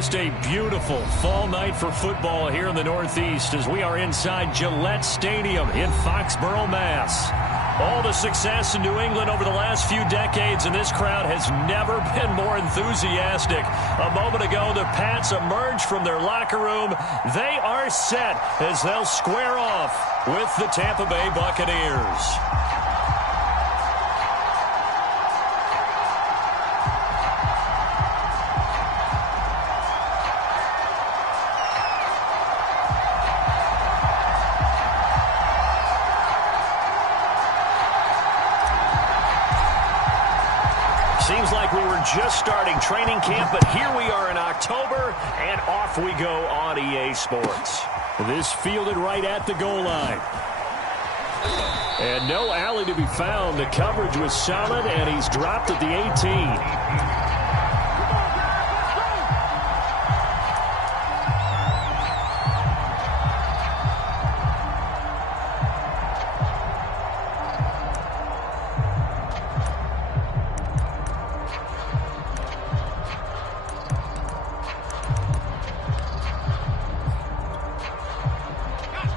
just a beautiful fall night for football here in the Northeast as we are inside Gillette Stadium in Foxborough, Mass. All the success in New England over the last few decades, and this crowd has never been more enthusiastic. A moment ago, the Pats emerged from their locker room. They are set as they'll square off with the Tampa Bay Buccaneers. Seems like we were just starting training camp, but here we are in October, and off we go on EA Sports. This fielded right at the goal line. And no alley to be found. The coverage was solid, and he's dropped at the 18.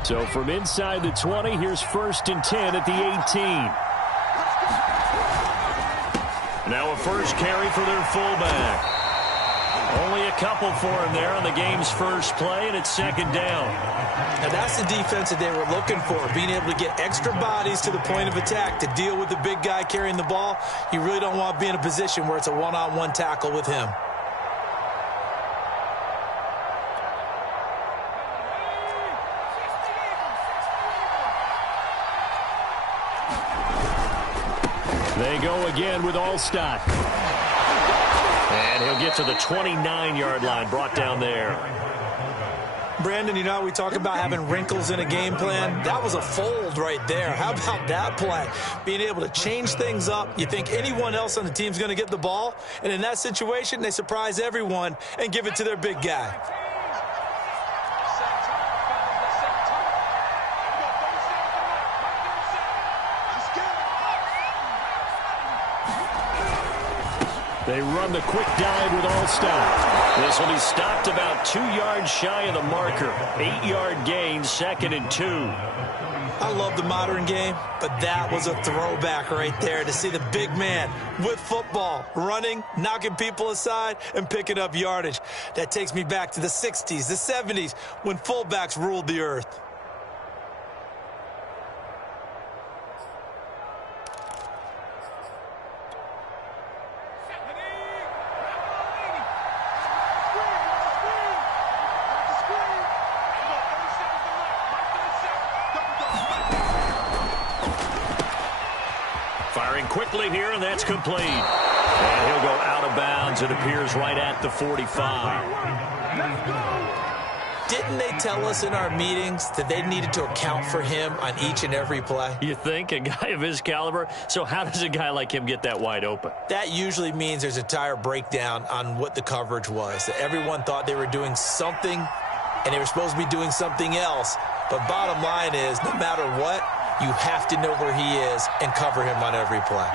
So from inside the 20, here's 1st and 10 at the 18. Now a first carry for their fullback. Only a couple for him there on the game's first play, and it's 2nd down. Now that's the defense that they were looking for, being able to get extra bodies to the point of attack to deal with the big guy carrying the ball. You really don't want to be in a position where it's a one-on-one tackle with him. They go again with Allstott. And he'll get to the 29-yard line, brought down there. Brandon, you know how we talk about having wrinkles in a game plan? That was a fold right there. How about that play? Being able to change things up. You think anyone else on the team's going to get the ball, and in that situation, they surprise everyone and give it to their big guy. They run the quick dive with Allstott. This will be stopped about 2 yards shy of the marker. 8-yard gain, 2nd and 2. I love the modern game, but that was a throwback right there to see the big man with football, running, knocking people aside, and picking up yardage. That takes me back to the 60s, the 70s, when fullbacks ruled the earth. Firing quickly here, and that's complete. And he'll go out of bounds. It appears right at the 45. Didn't they tell us in our meetings that they needed to account for him on each and every play? You think? A guy of his caliber? So how does a guy like him get that wide open? That usually means there's a tire breakdown on what the coverage was. That everyone thought they were doing something, and they were supposed to be doing something else. But bottom line is, no matter what, you have to know where he is and cover him on every play.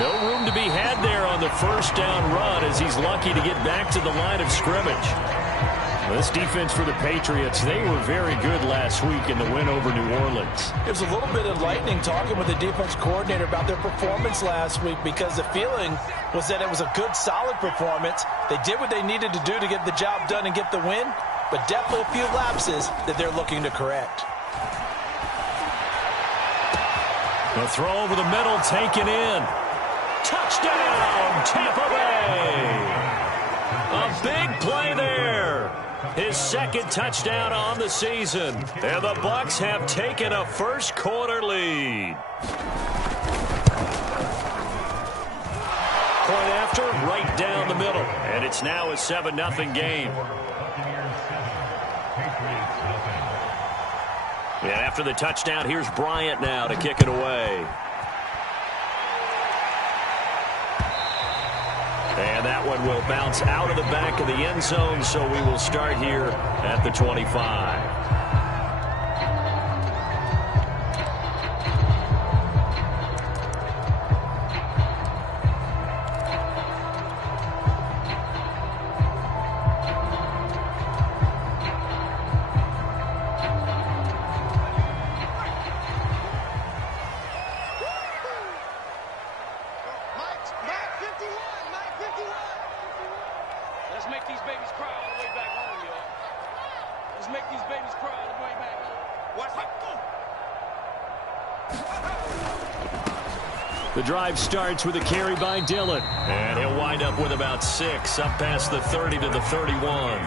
No room to be had there on the first down run as he's lucky to get back to the line of scrimmage. This defense for the Patriots, they were very good last week in the win over New Orleans. It was a little bit enlightening talking with the defense coordinator about their performance last week because the feeling was that it was a good, solid performance. They did what they needed to do to get the job done and get the win, but definitely a few lapses that they're looking to correct. The throw over the middle, taken in. Touchdown, Tampa Bay! A big play there. His 2nd touchdown on the season. And the Bucs have taken a first-quarter lead. Point after, right down the middle. And it's now a 7-0 game. And after the touchdown, here's Bryant now to kick it away. And that one will bounce out of the back of the end zone, so we will start here at the 25. Let's make these babies cry all the way back home, y'all. Let's make these babies cry all the way back home. Watch it. The drive starts with a carry by Dillon. And he'll wind up with about 6, up past the 30 to the 31.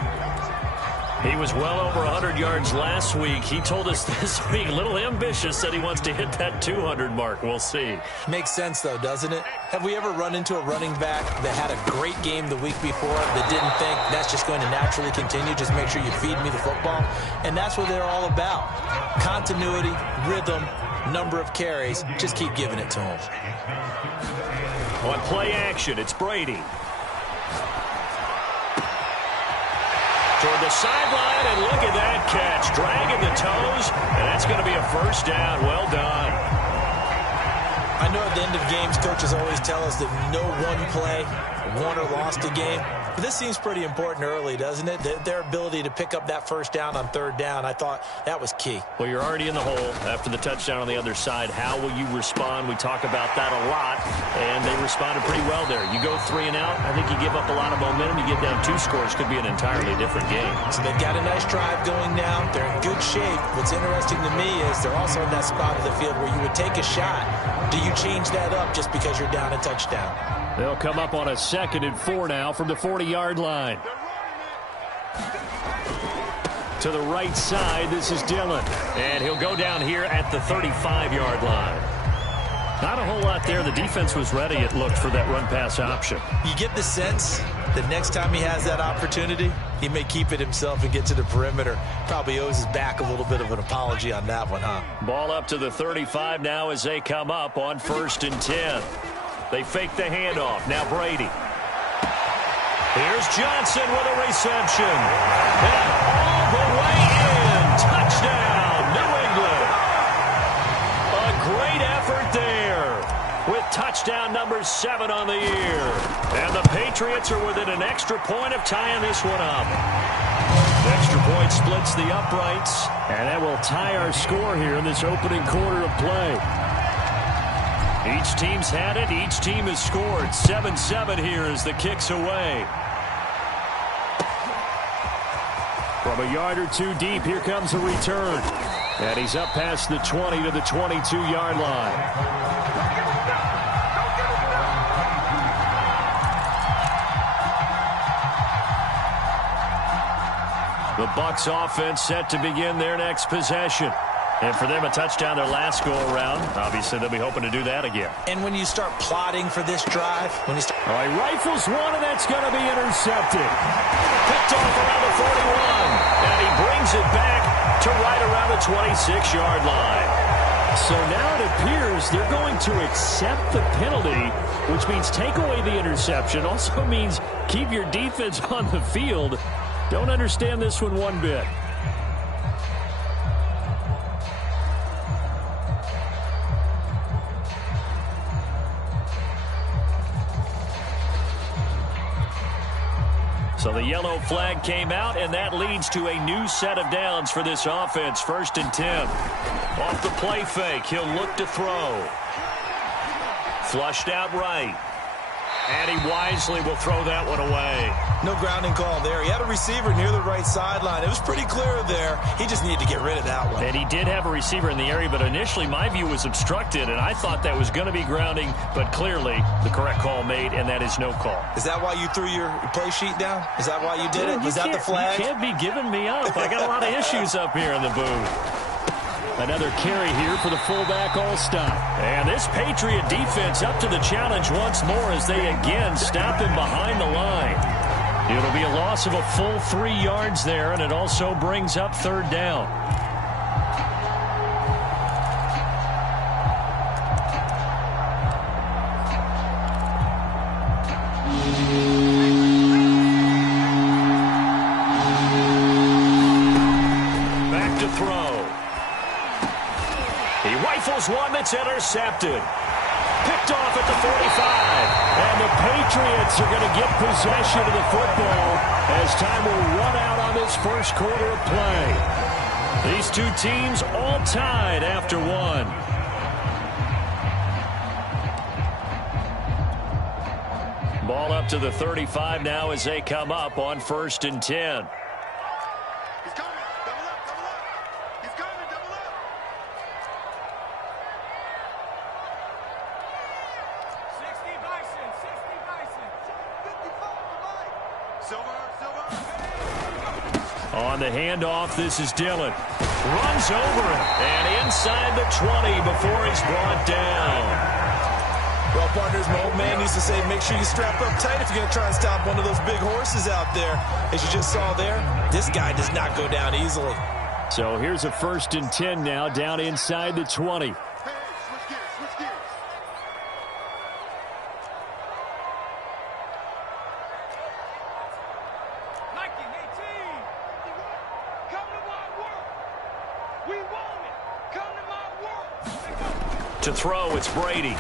He was well over 100 yards last week. He told us this week, a little ambitious, said he wants to hit that 200 mark. We'll see. Makes sense, though, doesn't it? Have we ever run into a running back that had a great game the week before that didn't think that's just going to naturally continue? Just make sure you feed me the football. And that's what they're all about. Continuity, rhythm, number of carries. Just keep giving it to him. On play action, it's Brady. Toward the sideline, and look at that catch. Dragging the toes, and that's going to be a first down. Well done. I know at the end of games, coaches always tell us that no one play won or lost a game. But this seems pretty important early, doesn't it? Their ability to pick up that first down on third down, I thought that was key. Well, you're already in the hole after the touchdown on the other side. How will you respond? We talk about that a lot, and they responded pretty well there. You go 3 and out, I think you give up a lot of momentum. You get down 2 scores, could be an entirely different game. So they've got a nice drive going now. They're in good shape. What's interesting to me is they're also in that spot of the field where you would take a shot. Do you change that up just because you're down a touchdown? They'll come up on a 2nd and 4 now from the 40-yard line. To the right side, this is Dillon. And he'll go down here at the 35-yard line. Not a whole lot there. The defense was ready, it looked, for that run-pass option. You get the sense that next time he has that opportunity, he may keep it himself and get to the perimeter. Probably owes his back a little bit of an apology on that one, huh? Ball up to the 35 now as they come up on 1st and 10. They fake the handoff. Now Brady. Here's Johnson with a reception. And all the way in. Touchdown, New England. A great effort there with touchdown number 7 on the year. And the Patriots are within an extra point of tying this one up. The extra point splits the uprights. And that will tie our score here in this opening quarter of play. Each team's had it. Each team has scored. 7-7 here as the kick's away. From a yard or 2 deep, here comes a return. And he's up past the 20 to the 22-yard line. The Bucs offense set to begin their next possession. And for them, a touchdown their last go-around. Obviously, they'll be hoping to do that again. And when you start plotting for this drive, when you start... All right, rifles one, and that's going to be intercepted. Picked off around the 41. And he brings it back to right around the 26-yard line. So now it appears they're going to accept the penalty, which means take away the interception. Also means keep your defense on the field. Don't understand this one bit. So the yellow flag came out, and that leads to a new set of downs for this offense. 1st and 10. Off the play fake, he'll look to throw. Flushed out right. And he wisely will throw that one away. No grounding call there. He had a receiver near the right sideline. It was pretty clear there. He just needed to get rid of that one. And he did have a receiver in the area, but initially my view was obstructed, and I thought that was going to be grounding, but clearly the correct call made, and that is no call. Is that why you threw your play sheet down? Is that why you did it? Was that the flag? You can't be giving me up. I got a lot of issues up here in the booth. Another carry here for the fullback all-stop. And this Patriot defense up to the challenge once more as they again stop him behind the line. It'll be a loss of a full 3 yards there, and it also brings up 3rd down. Back to throw. He rifles one that's intercepted. Picked off at the 45. And the Patriots are going to get possession of the football as time will run out on this first quarter of play. These two teams all tied after one. Ball up to the 35 now as they come up on 1st and 10. He's coming. Double up, double up. He's coming, double up. 60 Bison, 60 Bison. 55 Silver, silver. On the handoff, this is Dillon. Runs over it. And inside the 20 before he's brought down. Well, partners, my old man used to say, make sure you strap up tight if you're going to try and stop one of those big horses out there. As you just saw there, this guy does not go down easily. So here's a 1st and 10 now, down inside the 20. Hey, switch gears, switch gears. Nike 18. Come to my work. We want it. Come to my work. To throw, it's Brady.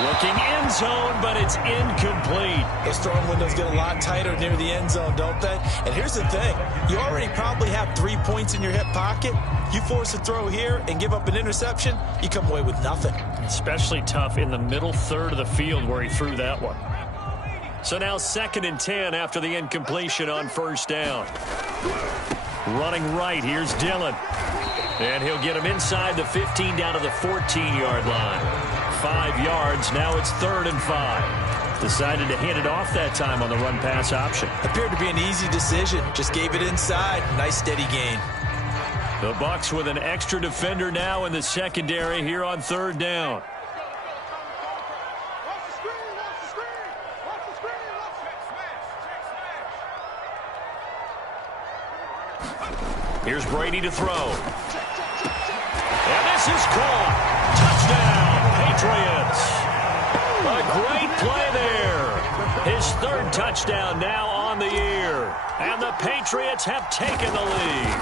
Looking end zone, but it's incomplete. Those throwing windows get a lot tighter near the end zone, don't they? And here's the thing. You already probably have 3 points in your hip pocket. You force a throw here and give up an interception, you come away with nothing. Especially tough in the middle third of the field where he threw that one. So now 2nd and 10 after the incompletion on 1st down. Running right, here's Dillon. And he'll get him inside the 15 down to the 14-yard line. 5 yards, now it's 3rd and 5. Decided to hand it off that time on the run-pass option. Appeared to be an easy decision. Just gave it inside. Nice, steady gain. The Bucs with an extra defender now in the secondary here on 3rd down. Watch the screen, watch the screen. Watch the screen, watch it. Smash, Here's Brady to throw. And this is caught. Touchdown, Patriots. A great play there. His 3rd touchdown now on the year. And the Patriots have taken the lead.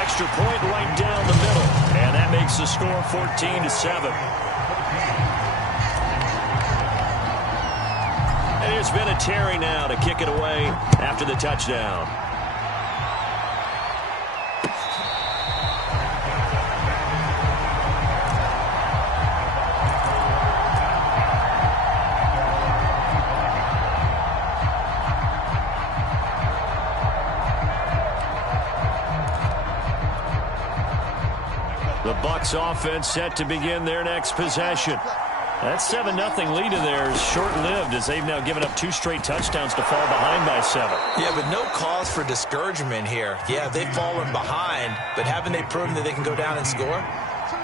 Extra point right down the middle. And that makes the score 14-7. And there's been a Terry now to kick it away after the touchdown. The Bucs offense set to begin their next possession. That 7-0 lead of theirs short-lived as they've now given up 2 straight touchdowns to fall behind by 7. Yeah, but no cause for discouragement here. Yeah, they've fallen behind, but haven't they proven that they can go down and score?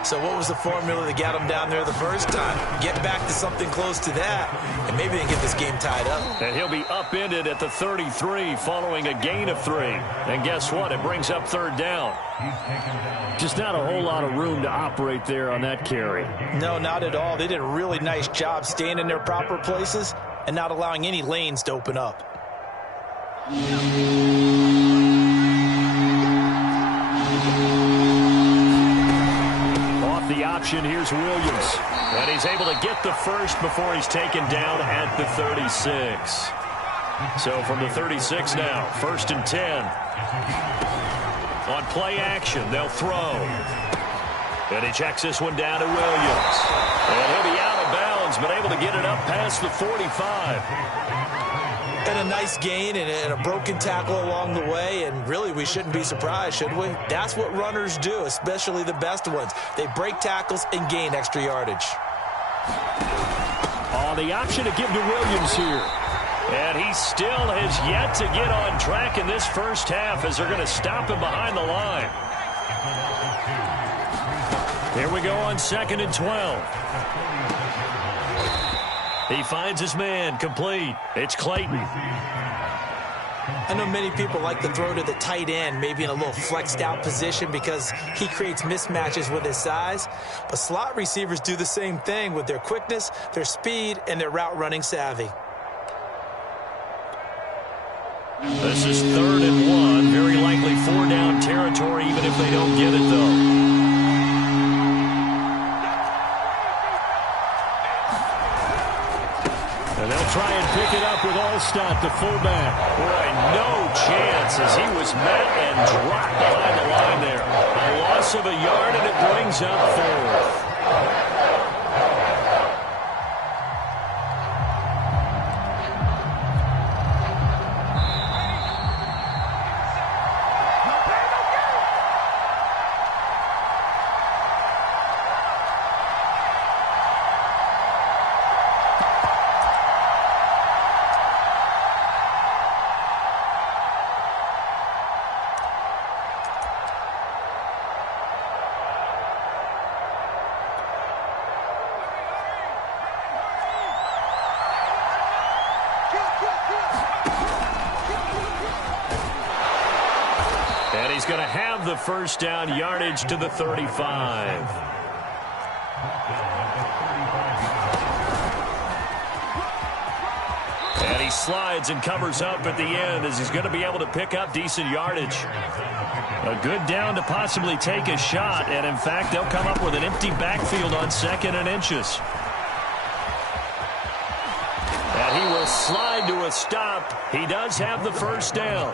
So what was the formula that got them down there the first time? Get back to something close to that, and maybe they can get this game tied up. And he'll be upended at the 33 following a gain of 3. And guess what? It brings up 3rd down. Just not a whole lot of room to operate there on that carry. No, not at all. They did a really nice job staying in their proper places and not allowing any lanes to open up. Off the option, here's Williams. And he's able to get the first before he's taken down at the 36. So from the 36 now, 1st and 10. On play action, they'll throw. And he checks this one down to Williams. And he'll be out of bounds, but able to get it up past the 45. And a nice gain and a broken tackle along the way, and really we shouldn't be surprised, should we? That's what runners do, especially the best ones. They break tackles and gain extra yardage. On the option to give to Williams here. And he still has yet to get on track in this first half as they're going to stop him behind the line. Here we go on 2nd and 12. He finds his man, complete. It's Clayton. I know many people like to throw to the tight end, maybe in a little flexed out position because he creates mismatches with his size. But slot receivers do the same thing with their quickness, their speed, and their route running savvy. This is 3rd and 1. Very likely 4-down territory, even if they don't get it, though. And they'll try and pick it up with Allstott, the fullback. Boy, no chance as he was met and dropped behind the line there. A loss of a yard, and it brings up 4th. he's going to have the first down, yardage to the 35. And he slides and covers up at the end as he's going to be able to pick up decent yardage. A good down to possibly take a shot, and in fact, they'll come up with an empty backfield on 2nd and inches. And he will slide to a stop. He does have the first down.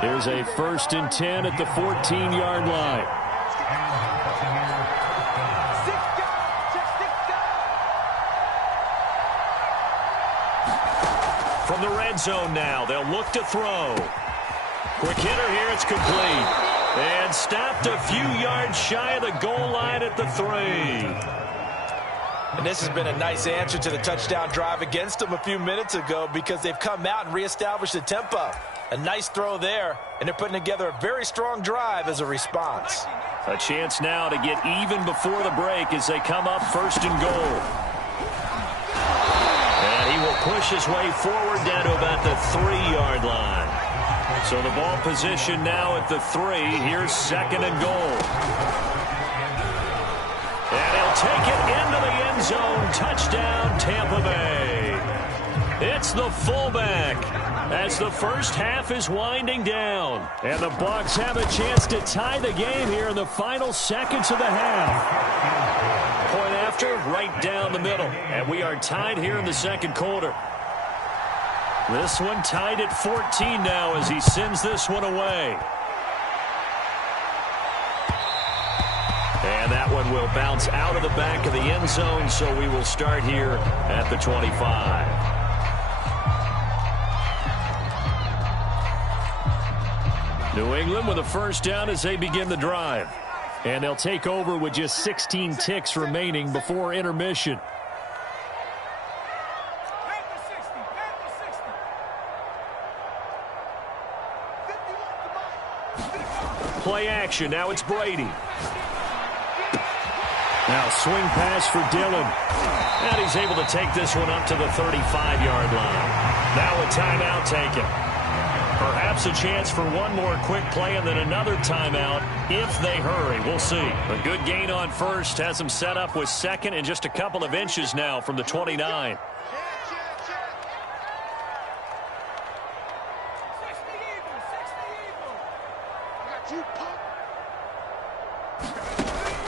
Here's a 1st and 10 at the 14-yard line. From the red zone now, they'll look to throw. Quick hitter here, it's complete. And stopped a few yards shy of the goal line at the 3. And this has been a nice answer to the touchdown drive against them a few minutes ago because they've come out and reestablished the tempo. A nice throw there, and they're putting together a very strong drive as a response. A chance now to get even before the break as they come up 1st and goal. And he will push his way forward down to about the 3-yard line. So the ball position now at the 3. Here's 2nd and goal. And he'll take it into the end zone. Touchdown, Tampa Bay. It's the fullback as the first half is winding down. And the Bucs have a chance to tie the game here in the final seconds of the half. Point after, right down the middle. And we are tied here in the 2nd quarter. This one tied at 14 now as he sends this one away. And that one will bounce out of the back of the end zone, so we will start here at the 25. New England with a first down as they begin the drive. And they'll take over with just 16 ticks remaining before intermission. Play action. Now it's Brady. Now swing pass for Dillon. And he's able to take this one up to the 35-yard line. Now a timeout taken. Perhaps a chance for one more quick play and then another timeout if they hurry. We'll see. A good gain on 1st. Has them set up with 2nd and just a couple of inches now from the 29.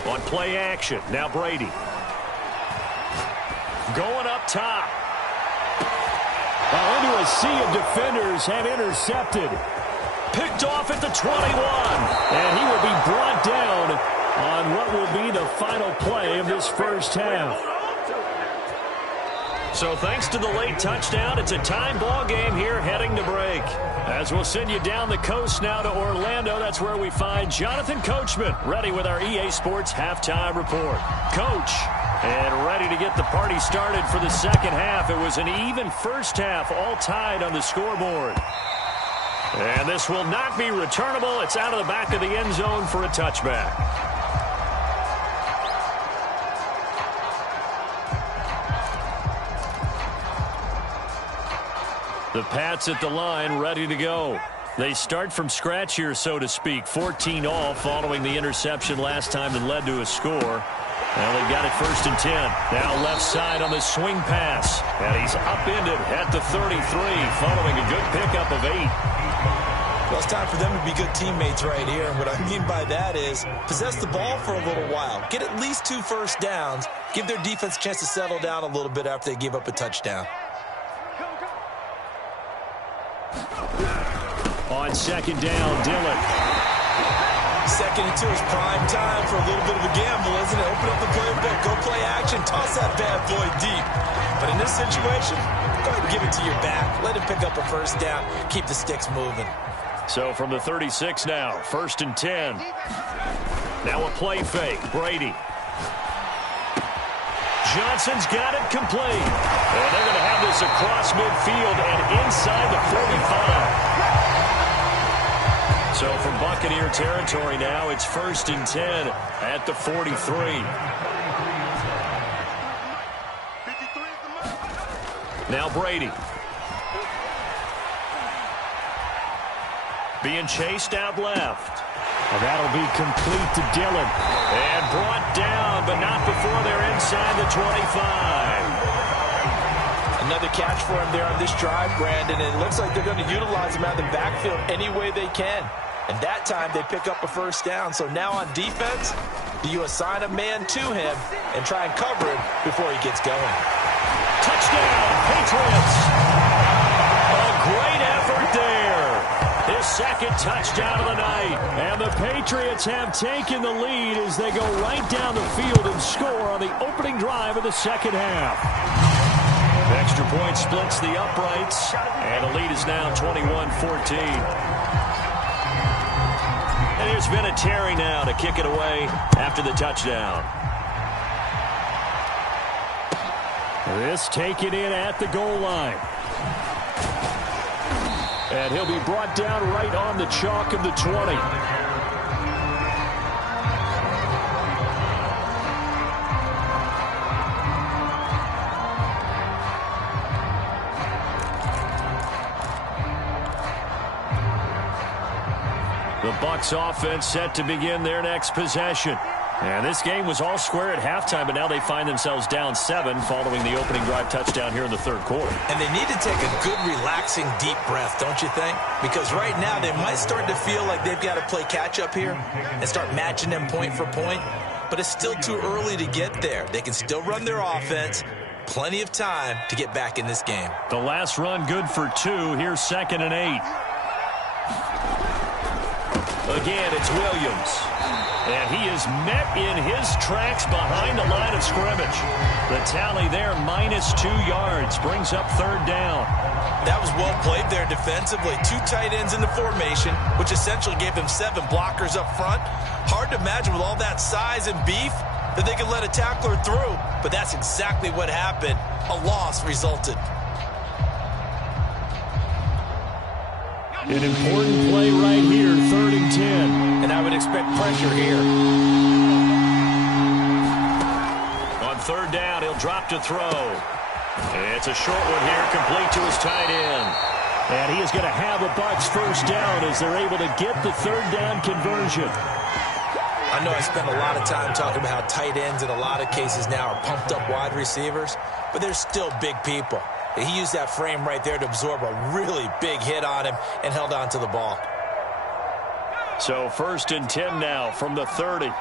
On play action, now Brady. Going up top. Into a sea of defenders and intercepted. Picked off at the 21. And he will be brought down on what will be the final play of this first half. So thanks to the late touchdown, it's a time ball game here heading to break. As we'll send you down the coast now to Orlando, that's where we find Jonathan Coachman ready with our EA Sports halftime report. Coach, and ready to get the party started for the second half. It was an even first half, all tied on the scoreboard. And this will not be returnable. It's out of the back of the end zone for a touchback. The Pats at the line, ready to go. They start from scratch here, so to speak. 14 all following the interception last time that led to a score. Well, they got it 1st and 10. Now left side on the swing pass. And he's upended at the 33 following a good pickup of 8. Well, it's time for them to be good teammates right here. And what I mean by that is possess the ball for a little while. Get at least 2 first downs. Give their defense a chance to settle down a little bit after they give up a touchdown. On 2nd down, Dillon. 2nd and 2 is prime time for a little bit of a gamble, isn't it? Open up the playbook, go play action, toss that bad boy deep. But in this situation, go ahead and give it to your back. Let him pick up a first down. Keep the sticks moving. So from the 36 now, 1st and 10. Now a play fake, Brady. Johnson's got it complete. And they're going to have this across midfield and inside the 45. So from Buccaneer territory now, it's 1st and 10 at the 43. Now Brady. Being chased out left. And that'll be complete to Dillon. And brought down, but not before they're inside the 25. Another catch for him there on this drive, Brandon, and it looks like they're going to utilize him out of the backfield any way they can. And that time they pick up a first down. So now on defense, do you assign a man to him and try and cover him before he gets going? Touchdown, Patriots! A great effort there. His second touchdown of the night. And the Patriots have taken the lead as they go right down the field and score on the opening drive of the second half. Extra point splits the uprights, and the lead is now 21-14. And there's been a Terry now to kick it away after the touchdown. This taken in at the goal line. And he'll be brought down right on the chalk of the 20. The Bucs offense set to begin their next possession. And this game was all square at halftime, but now they find themselves down 7 following the opening drive touchdown here in the third quarter. And they need to take a good, relaxing, deep breath, don't you think? Because right now they might start to feel like they've got to play catch-up here and start matching them point for point. But it's still too early to get there. They can still run their offense. Plenty of time to get back in this game. The last run good for 2. Here's 2nd and 8. Again, it's Williams. And he is met in his tracks behind the line of scrimmage. The tally there, -2 yards, brings up 3rd down. That was well played there defensively. 2 tight ends in the formation, which essentially gave them 7 blockers up front. Hard to imagine with all that size and beef that they could let a tackler through. But that's exactly what happened. A loss resulted. An important play right here, 3rd and 10. And I would expect pressure here. On 3rd down, he'll drop to throw. It's a short one here, complete to his tight end. And he is going to have a Bucs first down as they're able to get the 3rd down conversion. I know I spend a lot of time talking about how tight ends in a lot of cases now are pumped up wide receivers, but they're still big people. He used that frame right there to absorb a really big hit on him and held on to the ball. So 1st and 10 now from the 30.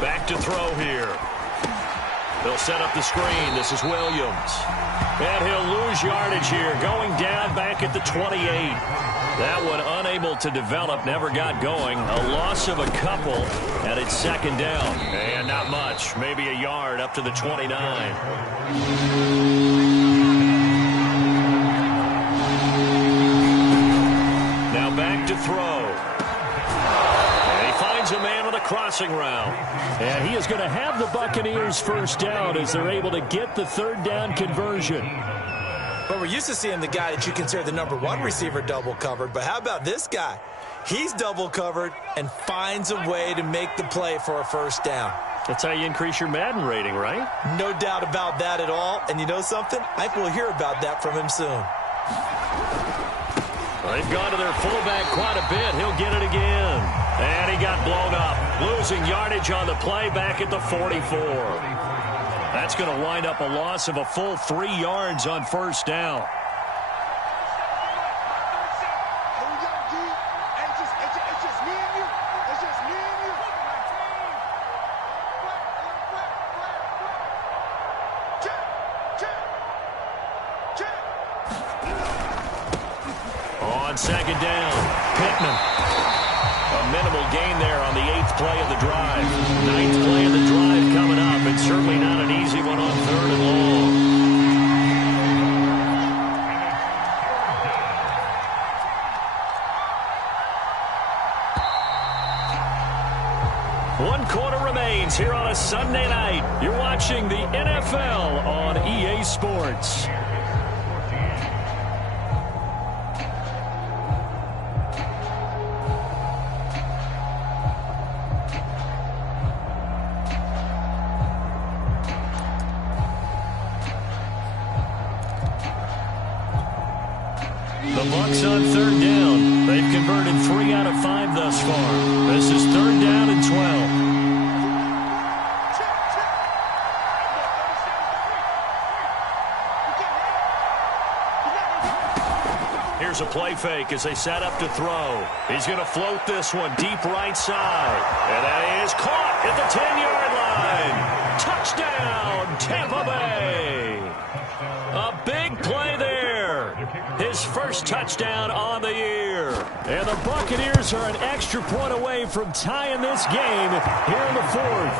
Back to throw here. He'll set up the screen. This is Williams. And he'll lose yardage here, going down back at the 28. That one unable to develop, never got going. A loss of a couple, and it's 2nd down. And not much, maybe a yard up to the 29. Now back to throw. And he finds a man on a crossing route. And he is going to have the Buccaneers first down as they're able to get the 3rd down conversion. But we're used to seeing the guy that you consider the #1 receiver double covered. But how about this guy? He's double covered and finds a way to make the play for a first down. That's how you increase your Madden rating, right? No doubt about that at all. And you know something? I think we'll hear about that from him soon. They've gone to their fullback quite a bit. He'll get it again. And he got blown up. Losing yardage on the play back at the 44. That's going to wind up a loss of a full 3 yards on first down. On 2nd down, Pittman. A minimal gain there on the 8th play of the drive. 9th play of the drive coming up, and certainly not an easy one on 3rd and long. One quarter remains here on a Sunday night. You're watching the NFL on EA Sports. The Bucs on third down. They've converted 3 out of 5 thus far. This is third down and 12. Here's a play fake as they set up to throw. He's going to float this one deep right side. And that is caught at the 10-yard line. Touchdown, Tampa Bay. A big play there. His first touchdown on the year. And the Buccaneers are an extra point away from tying this game here in the fourth.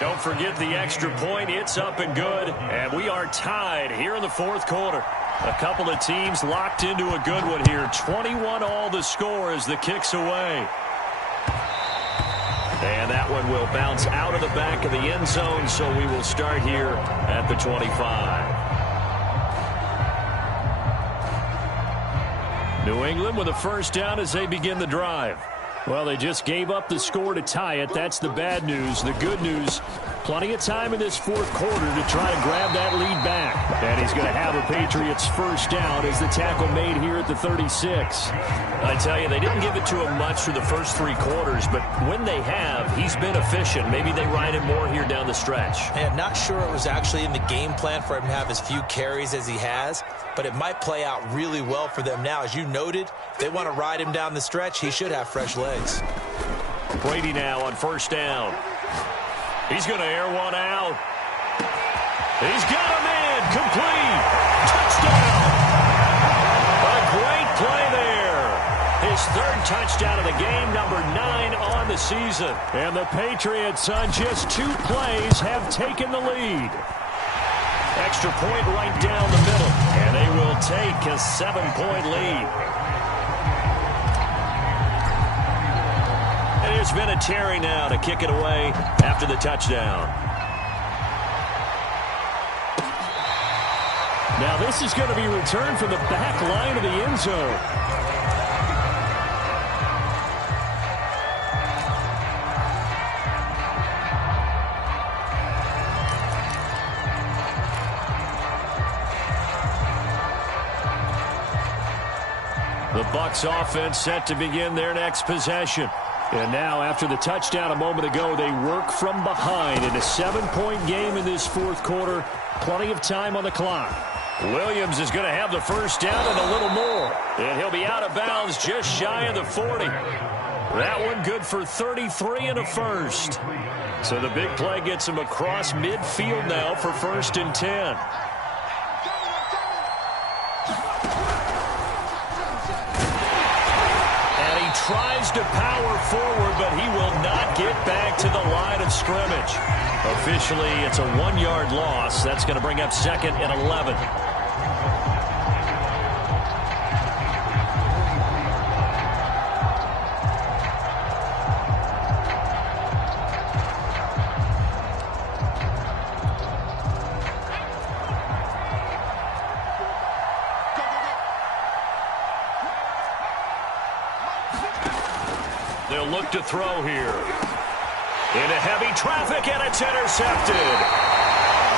Don't forget the extra point. It's up and good. And we are tied here in the fourth quarter. A couple of teams locked into a good one here. 21 all the score as the kick's away. And that one will bounce out of the back of the end zone, so we will start here at the 25. New England with a first down as they begin the drive. Well, they just gave up the score to tie it. That's the bad news. The good news, plenty of time in this fourth quarter to try to grab that lead back. And he's going to have the Patriots first down as the tackle made here at the 36. I tell you, they didn't give it to him much through the first 3 quarters, but when they have, he's been efficient. Maybe they ride him more here down the stretch. I'm not sure it was actually in the game plan for him to have as few carries as he has, but it might play out really well for them now. As you noted, if they want to ride him down the stretch, he should have fresh legs. Brady now on first down. He's going to air one out. He's got him in. Complete. Touchdown. A great play there. His third touchdown of the game, number 9 on the season. And the Patriots on just 2 plays have taken the lead. Extra point right down the middle. And they will take a 7-point lead. And there's been a Terry now to kick it away after the touchdown. Now this is going to be returned from the back line of the end zone. The Bucs offense set to begin their next possession. And now, after the touchdown a moment ago, they work from behind in a 7-point game in this fourth quarter. Plenty of time on the clock. Williams is going to have the first down and a little more. And he'll be out of bounds just shy of the 40. That one good for 33 and a first. So the big play gets him across midfield now for 1st and 10. Tries to power forward, but he will not get back to the line of scrimmage. Officially, it's a 1-yard loss. That's going to bring up 2nd and 11. They'll look to throw here. Into heavy traffic, and it's intercepted.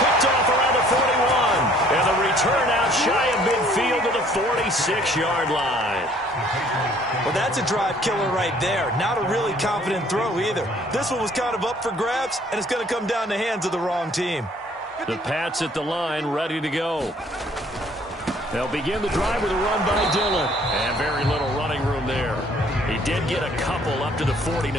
Picked off around the 41. And the return out shy of midfield to the 46-yard line. Well, that's a drive killer right there. Not a really confident throw either. This one was kind of up for grabs, and it's going to come down the hands of the wrong team. The Pats at the line, ready to go. They'll begin the drive with a run by Dillon. And very little running room there. He did get a couple up to the 49.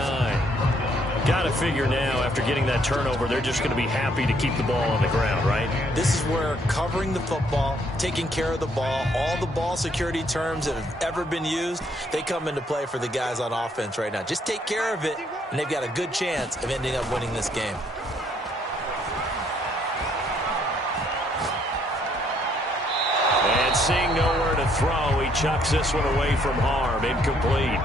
Got to figure now, after getting that turnover, they're just going to be happy to keep the ball on the ground, right? This is where covering the football, taking care of the ball, all the ball security terms that have ever been used, they come into play for the guys on offense right now. Just take care of it, and they've got a good chance of ending up winning this game. And seeing nowhere to throw, he chucks this one away from harm. Incomplete.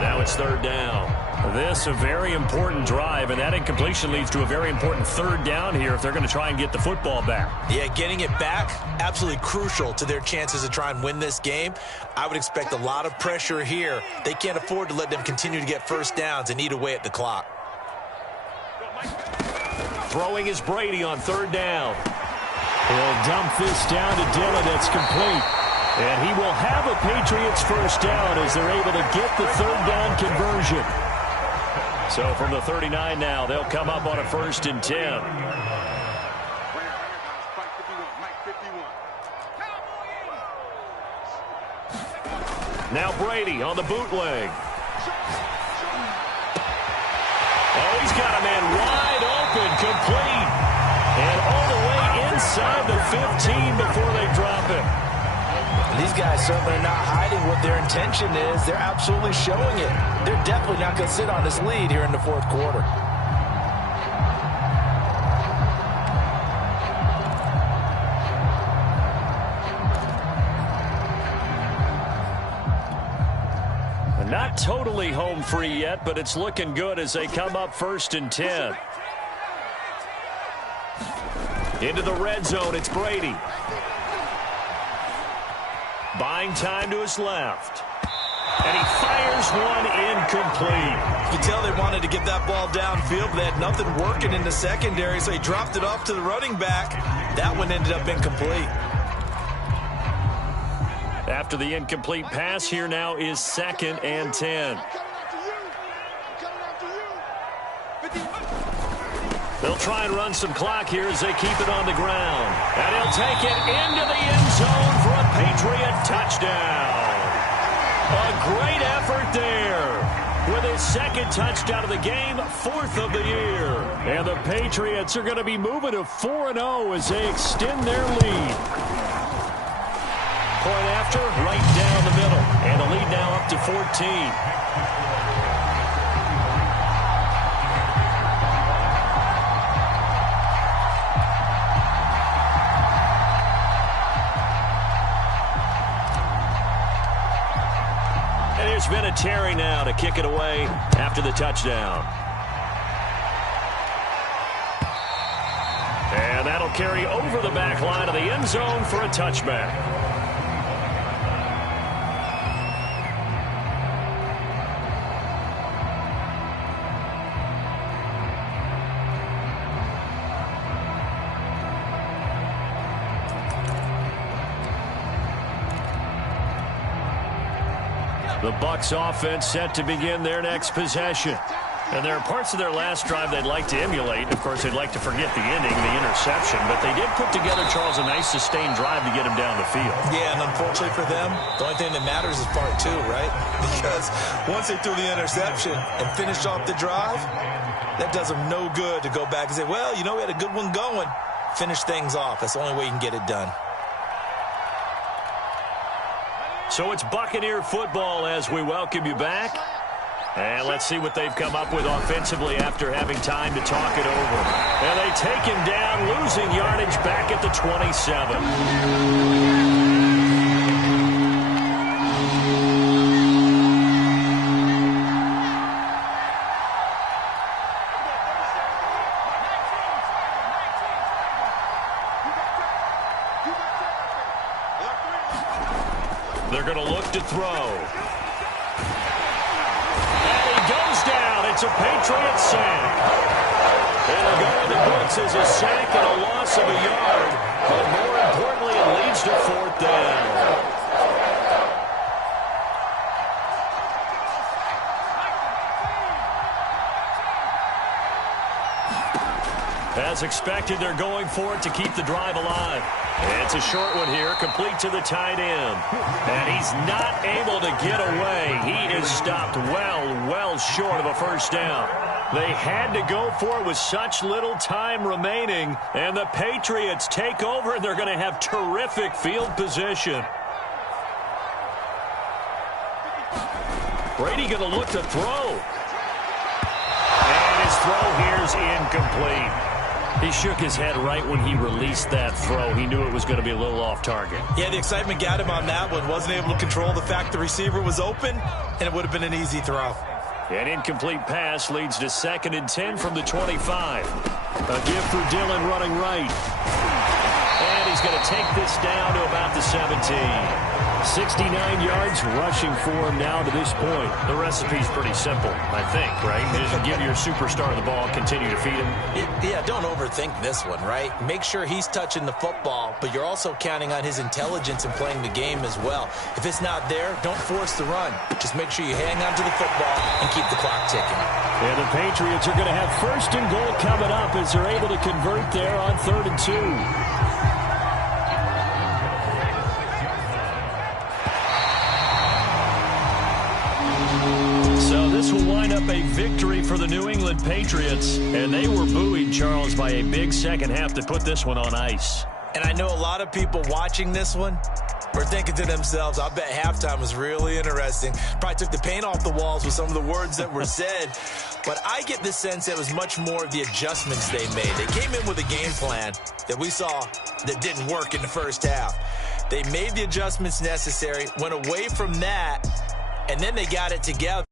Now it's 3rd down. This a very important drive, and that incompletion leads to a very important 3rd down here if they're going to try and get the football back. Yeah, getting it back, absolutely crucial to their chances to try and win this game. I would expect a lot of pressure here. They can't afford to let them continue to get first downs and eat away at the clock. Throwing is Brady on 3rd down. He'll dump this down to Dillon. That's complete. And he will have a Patriots first down as they're able to get the third down conversion. So from the 39 now, they'll come up on a 1st and 10. Now Brady on the bootleg. Oh, he's got a man wide open, complete. And all the way inside the 15 before they drop him. These guys certainly are not hiding what their intention is. They're absolutely showing it. They're definitely not going to sit on this lead here in the 4th quarter. Not totally home free yet, but it's looking good as they come up 1st and 10. Into the red zone, it's Brady. Buying time to his left. And he fires one incomplete. You can tell they wanted to get that ball downfield, but they had nothing working in the secondary, so he dropped it off to the running back. That one ended up incomplete. After the incomplete pass, here now is 2nd and 10. They'll try and run some clock here as they keep it on the ground. And he'll take it into the end zone for a Patriot touchdown. A great effort there. With his 2nd touchdown of the game, 4th of the year. And the Patriots are going to be moving to 4-0 as they extend their lead. Point after, right down the middle. And the lead now up to 14. And there's been a Terry now to kick it away after the touchdown. And that'll carry over the back line of the end zone for a touchback. The Bucs offense set to begin their next possession. And there are parts of their last drive they'd like to emulate. Of course, they'd like to forget the inning, the interception. But they did put together, Charles, a nice sustained drive to get him down the field. Yeah, and unfortunately for them, the only thing that matters is part 2, right? Because once they threw the interception and finished off the drive, that does them no good to go back and say, well, you know, we had a good one going. Finish things off. That's the only way you can get it done. So it's Buccaneer football as we welcome you back. And let's see what they've come up with offensively after having time to talk it over. And they take him down, losing yardage back at the 27. They're going to look to throw. And he goes down. It's a Patriot sack. It'll go in the books as a sack and a loss of a yard. But more importantly, it leads to 4th down. As expected, they're going for it to keep the drive alive. It's a short one here, complete to the tight end. And he's not able to get away. He is stopped well short of a first down. They had to go for it with such little time remaining. And the Patriots take over, and they're going to have terrific field position. Brady going to look to throw. And his throw here is incomplete. He shook his head right when he released that throw. He knew it was going to be a little off target. Yeah, the excitement got him on that one. Wasn't able to control the fact the receiver was open, and it would have been an easy throw. An incomplete pass leads to 2nd and 10 from the 25. A give for Dillon running right. And he's going to take this down to about the 17. 69 yards rushing for him now to this point. The recipe's pretty simple, I think, right? Just give your superstar the ball, continue to feed him. Yeah, don't overthink this one, right? Make sure he's touching the football, but you're also counting on his intelligence in playing the game as well. If it's not there, don't force the run. Just make sure you hang on to the football and keep the clock ticking. And the Patriots are going to have 1st and goal coming up as they're able to convert there on 3rd and 2. So this will wind up a victory for the New England Patriots, and they were buoyed, Charles, by a big second half to put this one on ice. And I know a lot of people watching this one were thinking to themselves, I bet halftime was really interesting. Probably took the paint off the walls with some of the words that were said. But I get the sense it was much more of the adjustments they made. They came in with a game plan that we saw that didn't work in the first half. They made the adjustments necessary, went away from that, and then they got it together.